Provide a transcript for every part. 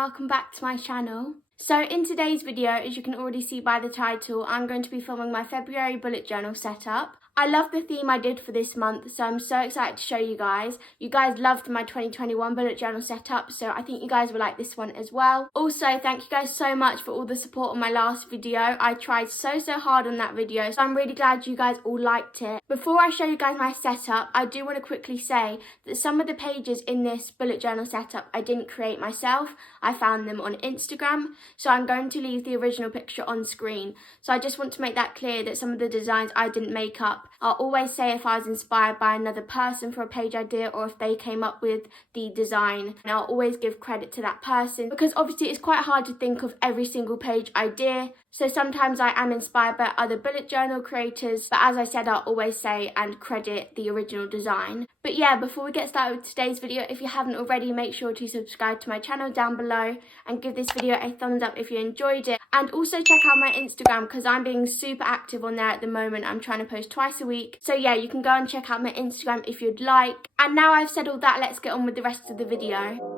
welcome back to my channel. So in today's video, as you can already see by the title, I'm going to be filming my February bullet journal setup. I love the theme I did for this month, so I'm so excited to show you guys. You guys loved my 2021 bullet journal setup, so I think you guys will like this one as well. Also, thank you guys so much for all the support on my last video. I tried so hard on that video, so I'm really glad you guys all liked it. Before I show you guys my setup, I do want to quickly say that some of the pages in this bullet journal setup I didn't create myself. I found them on Instagram, so I'm going to leave the original picture on screen. So I just want to make that clear that some of the designs I didn't make up. I'll always say if I was inspired by another person for a page idea or if they came up with the design, and I'll always give credit to that person, because obviously it's quite hard to think of every single page idea. So sometimes I am inspired by other bullet journal creators, but as I said, I'll always say and credit the original design. But yeah, before we get started with today's video, if you haven't already, make sure to subscribe to my channel down below and give this video a thumbs up if you enjoyed it. And also check out my Instagram, because I'm being super active on there at the moment. I'm trying to post twice a week. So yeah, you can go and check out my Instagram if you'd like. And now I've said all that, let's get on with the rest of the video.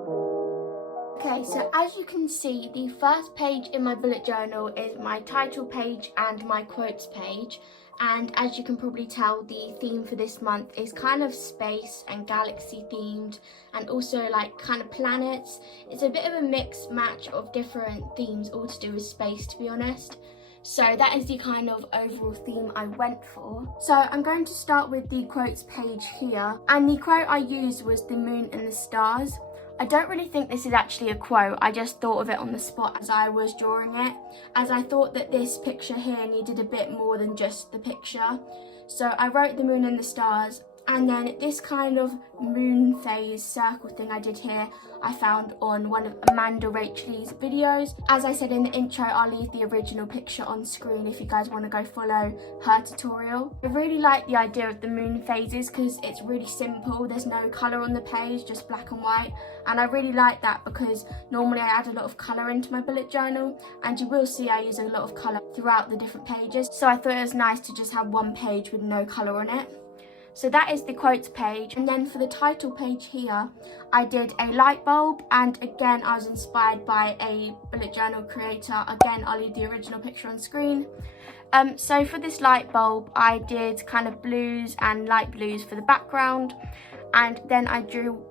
Okay, so as you can see, the first page in my bullet journal is my title page and my quotes page. And as you can probably tell, the theme for this month is kind of space and galaxy themed, and also like kind of planets. It's a bit of a mixed match of different themes, all to do with space, to be honest. So that is the kind of overall theme I went for. So I'm going to start with the quotes page here. And the quote I used was "the moon and the stars." I don't really think this is actually a quote, I just thought of it on the spot as I was drawing it, as I thought that this picture here needed a bit more than just the picture. So I wrote "the moon and the stars," and then this kind of moon phase circle thing I did here, I found on one of Amanda Rachley's videos. As I said in the intro, I'll leave the original picture on screen if you guys want to go follow her tutorial. I really like the idea of the moon phases because it's really simple. There's no colour on the page, just black and white. And I really like that because normally I add a lot of colour into my bullet journal, and you will see I use a lot of colour throughout the different pages. So I thought it was nice to just have one page with no colour on it. So that is the quotes page. And then for the title page here, I did a light bulb, and again I was inspired by a bullet journal creator. Again, I'll leave the original picture on screen. So for this light bulb, I did kind of blues and light blues for the background, and then I drew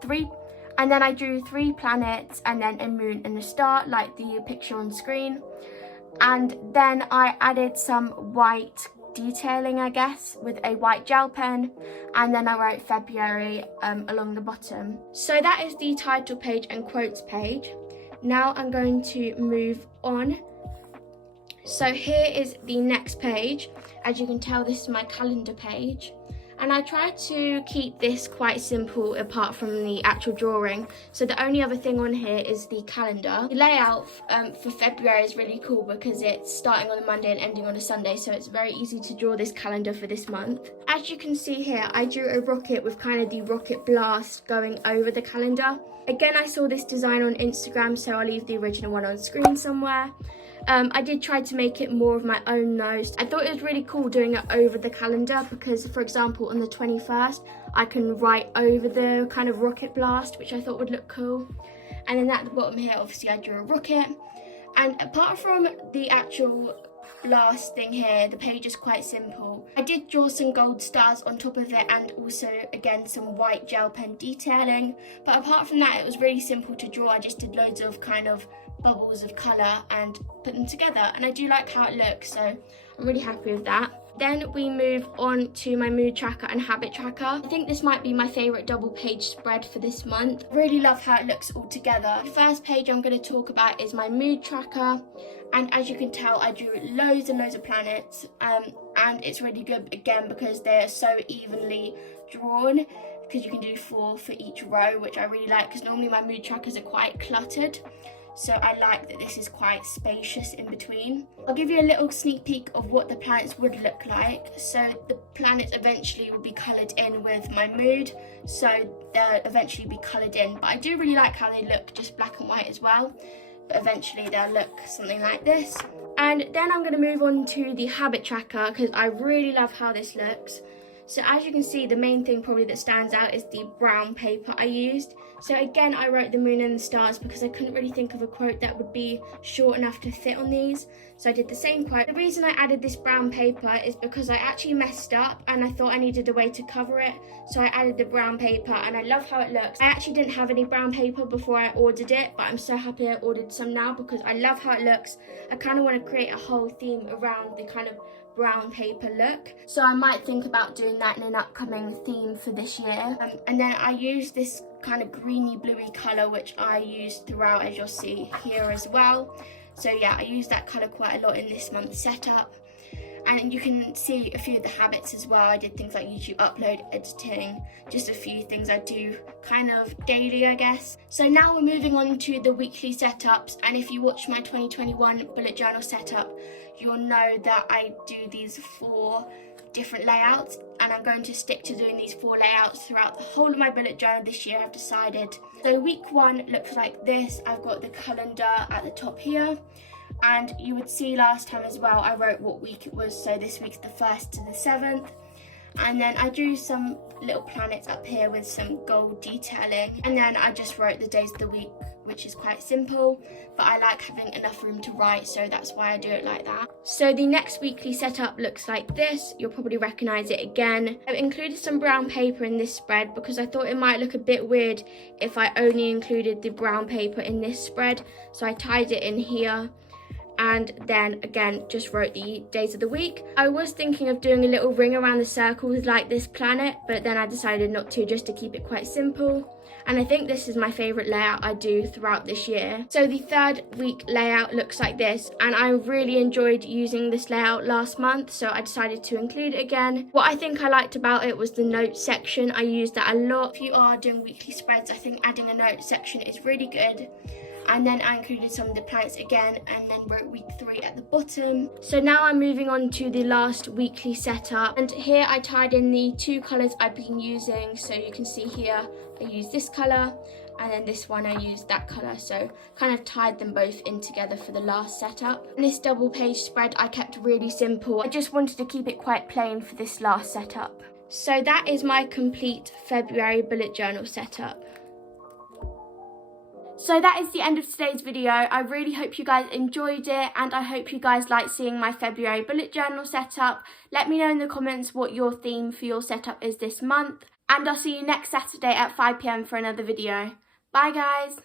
three planets and then a moon and a star like the picture on screen. And then I added some white detailing, I guess, with a white gel pen, and then I wrote February along the bottom. So that is the title page and quotes page. Now I'm going to move on. So here is the next page. As you can tell, this is my calendar page. And I tried to keep this quite simple apart from the actual drawing. So the only other thing on here is the calendar. The layout for February is really cool because it's starting on a Monday and ending on a Sunday. So it's very easy to draw this calendar for this month. As you can see here, I drew a rocket with kind of the rocket blast going over the calendar. Again, I saw this design on Instagram, so I'll leave the original one on screen somewhere. I did try to make it more of my own nose. I thought it was really cool doing it over the calendar because, for example, on the 21st, I can write over the kind of rocket blast, which I thought would look cool. And then at the bottom here, obviously, I drew a rocket. And apart from the actual blast thing here, the page is quite simple. I did draw some gold stars on top of it, and also again some white gel pen detailing, but apart from that it was really simple to draw. I just did loads of kind of bubbles of colour and put them together, and I do like how it looks, so I'm really happy with that. Then we move on to my mood tracker and habit tracker. I think this might be my favourite double page spread for this month. I really love how it looks all together. The first page I'm going to talk about is my mood tracker, and as you can tell, I drew loads and loads of planets, and it's really good again because they're so evenly drawn, because you can do 4 for each row, which I really like because normally my mood trackers are quite cluttered. So I like that this is quite spacious in between. I'll give you a little sneak peek of what the planets would look like. So the planets eventually will be coloured in with my mood, so they'll eventually be coloured in. But I do really like how they look just black and white as well. But eventually they'll look something like this. And then I'm going to move on to the habit tracker because I really love how this looks. So as you can see, the main thing probably that stands out is the brown paper I used. So again, I wrote the moon and the stars because I couldn't really think of a quote that would be short enough to fit on these. So I did the same quote. The reason I added this brown paper is because I actually messed up and I thought I needed a way to cover it. So I added the brown paper and I love how it looks. I actually didn't have any brown paper before I ordered it, but I'm so happy I ordered some now because I love how it looks. I kind of want to create a whole theme around the kind of brown paper look, so I might think about doing that in an upcoming theme for this year. And then I use this kind of greeny bluey colour, which I use throughout, as you'll see here as well. So yeah, I use that colour quite a lot in this month's setup. And you can see a few of the habits as well. I did things like YouTube upload, editing, just a few things I do kind of daily, I guess. So now we're moving on to the weekly setups. And if you watch my 2021 bullet journal setup, you'll know that I do these 4 different layouts. And I'm going to stick to doing these 4 layouts throughout the whole of my bullet journal this year, I've decided. So week 1 looks like this. I've got the calendar at the top here. And you would see last time as well, I wrote what week it was. So this week's the 1st to the 7th. And then I drew some little planets up here with some gold detailing. And then I just wrote the days of the week, which is quite simple. But I like having enough room to write, so that's why I do it like that. So the next weekly setup looks like this. You'll probably recognise it again. I included some brown paper in this spread because I thought it might look a bit weird if I only included the brown paper in this spread. So I tied it in here. And then again, just wrote the days of the week. I was thinking of doing a little ring around the circles like this planet, but then I decided not to, just to keep it quite simple. And I think this is my favourite layout I do throughout this year. So the 3rd week layout looks like this, and I really enjoyed using this layout last month, so I decided to include it again. What I think I liked about it was the notes section. I used that a lot. If you are doing weekly spreads, I think adding a note section is really good. And then I included some of the planets again, and then wrote week 3 at the bottom. So now I'm moving on to the last weekly setup, and here I tied in the 2 colours I've been using. So you can see here I used this colour, and then this one I used that colour, so kind of tied them both in together for the last setup. And this double page spread I kept really simple. I just wanted to keep it quite plain for this last setup. So that is my complete February bullet journal setup. So that is the end of today's video. I really hope you guys enjoyed it, and I hope you guys like seeing my February bullet journal setup. Let me know in the comments what your theme for your setup is this month, and I'll see you next Saturday at 5 PM for another video. Bye guys!